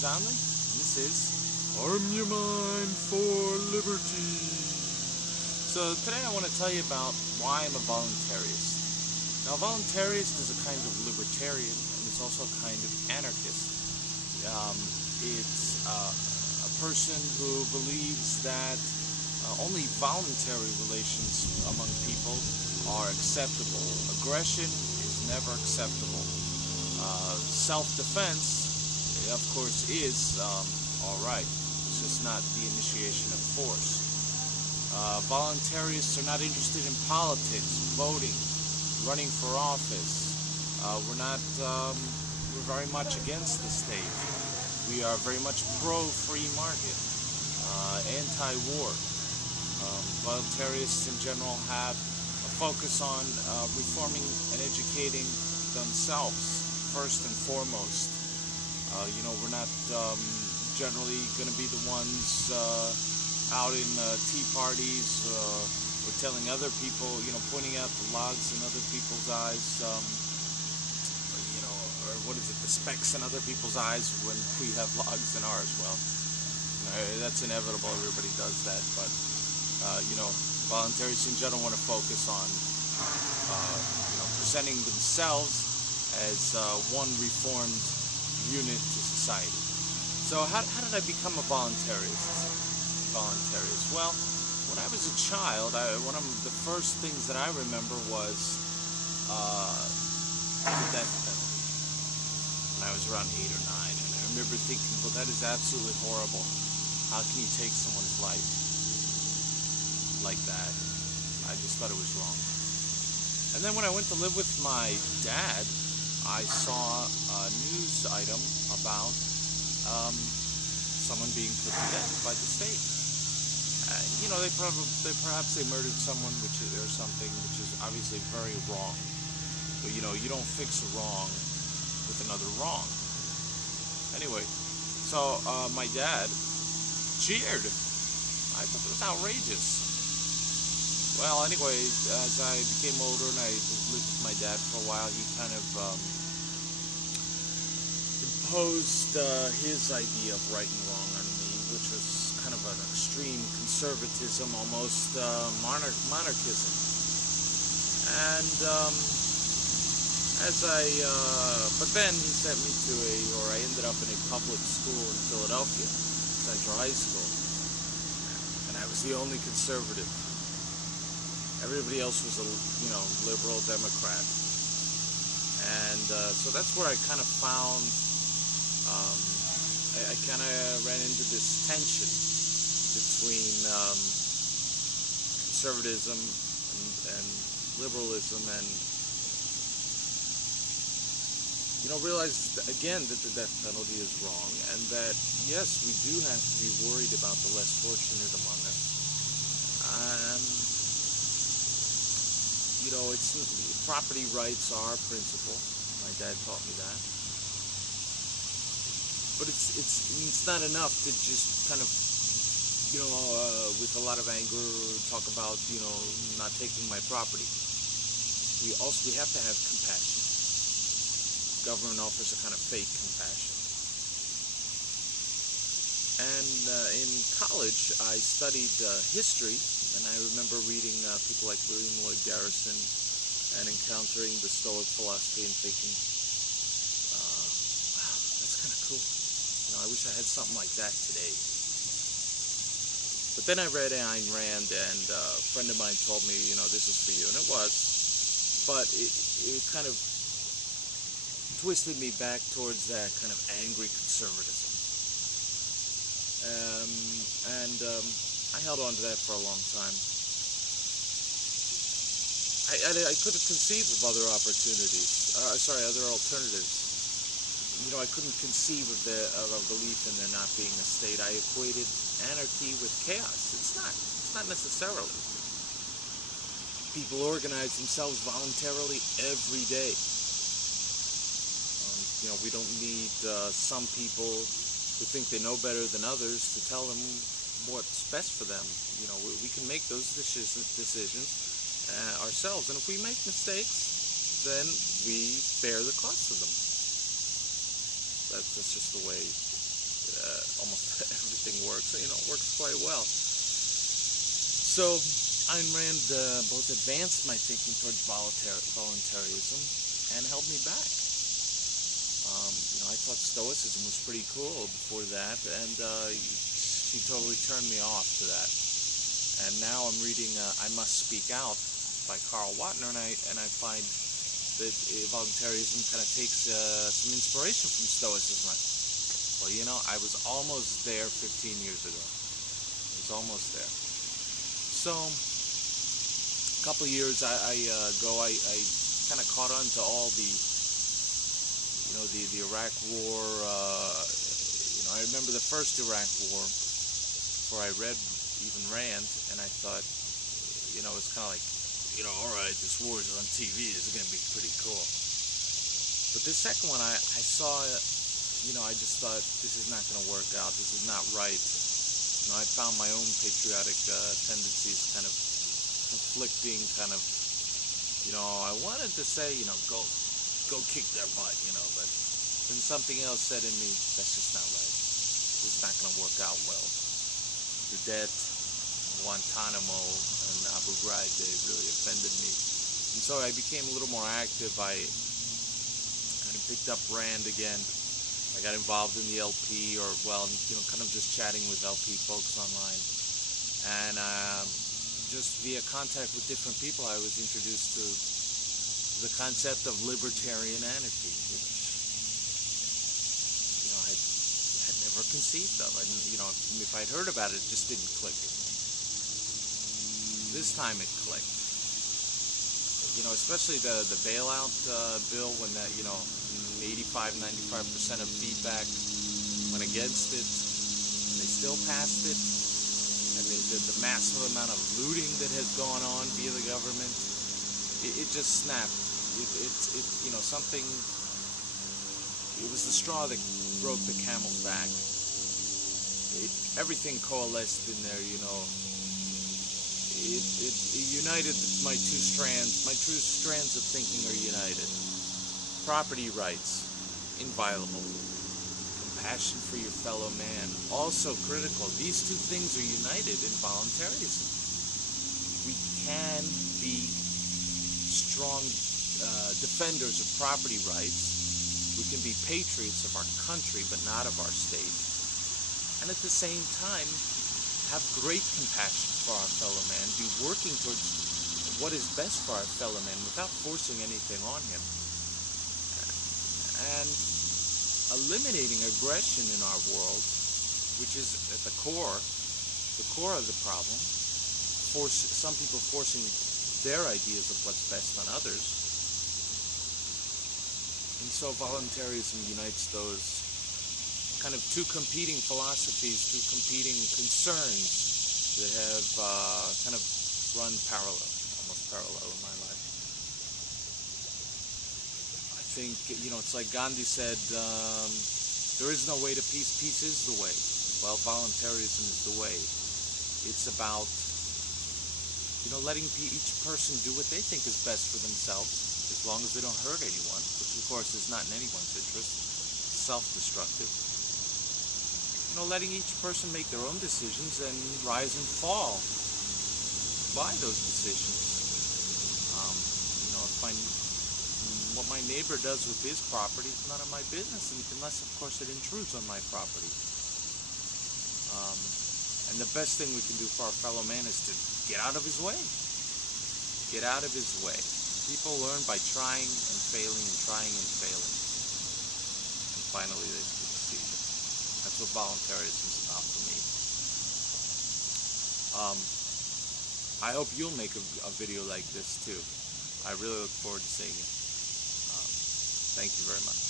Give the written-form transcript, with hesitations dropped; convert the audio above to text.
Zonley, and this is Arm Your Mind for Liberty. So today I want to tell you about why I'm a voluntarist. Now, a voluntarist is a kind of libertarian, and it's also a kind of anarchist. It's a person who believes that only voluntary relations among people are acceptable. Aggression is never acceptable. Self-defense, of course, is alright. It's just not the initiation of force. Voluntarists are not interested in politics, voting, running for office. We're very much against the state. We are very much pro-free market, anti-war. Voluntarists in general have a focus on reforming and educating themselves first and foremost. We're not generally going to be the ones out in tea parties or telling other people, pointing out the logs in other people's eyes, or what is it, the specks in other people's eyes when we have logs in ours. Well, that's inevitable. Everybody does that, but voluntarists in general want to focus on presenting themselves as one reformed unit to society. So how did I become a voluntarist? Well, when I was a child, one of the first things that I remember was the death penalty. When I was around 8 or 9, and I remember thinking, well, that is absolutely horrible. How can you take someone's life like that? I just thought it was wrong. And then when I went to live with my dad, I saw a news item about someone being put to death by the state. Perhaps they murdered someone, or something, which is obviously very wrong. But you don't fix a wrong with another wrong. Anyway, so my dad cheered. I thought it was outrageous. Well, anyway, as I became older and I lived with my dad for a while, he kind of imposed his idea of right and wrong on me, which was kind of an extreme conservatism, almost monarchism. And but then he sent me I ended up in a public school in Philadelphia, Central High School, and I was the only conservative. Everybody else was a liberal Democrat, and so that's where I kind of found. I kind of ran into this tension between conservatism and liberalism, and realized again that the death penalty is wrong, and that yes, we do have to be worried about the less fortunate among us. Property rights are a principle. My dad taught me that. But it's not enough to just kind of, with a lot of anger, talk about, not taking my property. We have to have compassion. Government offers a kind of fake compassion. And in college, I studied history, and I remember reading people like William Lloyd Garrison and encountering the Stoic philosophy and thinking, wow, that's kind of cool. I wish I had something like that today. But then I read Ayn Rand, and a friend of mine told me, this is for you, and it was. But it kind of twisted me back towards that kind of angry conservatism. I held on to that for a long time. I couldn't conceive of other alternatives. I couldn't conceive of a belief in there not being a state. I equated anarchy with chaos. It's not necessarily. People organize themselves voluntarily every day. We don't need some people who think they know better than others to tell them what's best for them. We can make those decisions ourselves, and if we make mistakes, then we bear the cost of them. That's just the way almost everything works. You know, it works quite well. So Ayn Rand both advanced my thinking towards voluntarism and held me back. You know, I thought Stoicism was pretty cool before that, and she totally turned me off to that. And now I'm reading I Must Speak Out by Karl Wagner, and I find that voluntarism kind of takes some inspiration from Stoicism. Well, you know, I was almost there 15 years ago. I was almost there. So, a couple of years ago, I kind of caught on to all the, you know, the Iraq War. You know, I remember the first Iraq War, where I read even Rand, and I thought, you know, it's kind of like, you know, all right, this war is on TV. This is going to be pretty cool. But this second one, I saw, you know, I just thought, this is not going to work out. This is not right. You know, I found my own patriotic tendencies kind of conflicting, kind of, you know, I wanted to say, you know, go kick their butt, you know, but then something else said in me, that's just not right. This is not going to work out well. The debt, Guantanamo, and Abu Ghraib, they really offended me. And so I became a little more active. I kind of picked up Rand again. I got involved in the LP, or, well, you know, kind of just chatting with LP folks online. And just via contact with different people, I was introduced to the concept of libertarian anarchy, which, you know, I had never conceived of. You know, if I'd heard about it, it just didn't click with me. This time it clicked. You know, especially the bailout bill, when that, you know, 85-95% of feedback went against it, and they still passed it, and the massive amount of looting that has gone on via the government, it just snapped. You know, something, it was the straw that broke the camel's back. Everything coalesced in there, you know. It united my two strands. My two strands of thinking are united. Property rights, inviolable. Compassion for your fellow man, also critical. These two things are united in voluntarism. We can be strong defenders of property rights. We can be patriots of our country, but not of our state. And at the same time, have great compassion for our fellow man, be working towards what is best for our fellow man without forcing anything on him, and eliminating aggression in our world, which is at the core of the problem. Some people forcing their ideas of what's best on others. And so voluntarism unites those kind of two competing philosophies, two competing concerns that have kind of run almost parallel in my life. I think, you know, it's like Gandhi said, there is no way to peace. Peace is the way. Well, voluntarism is the way. It's about, you know, letting each person do what they think is best for themselves, as long as they don't hurt anyone, which of course is not in anyone's interest. It's self-destructive. You know, letting each person make their own decisions and rise and fall by those decisions. You know, what my neighbor does with his property is none of my business, unless, of course, it intrudes on my property. And the best thing we can do for our fellow man is to get out of his way. Get out of his way. People learn by trying and failing and trying and failing. And finally they succeed. That's what voluntarism is about for me. I hope you'll make a video like this too. I really look forward to seeing it. Thank you very much.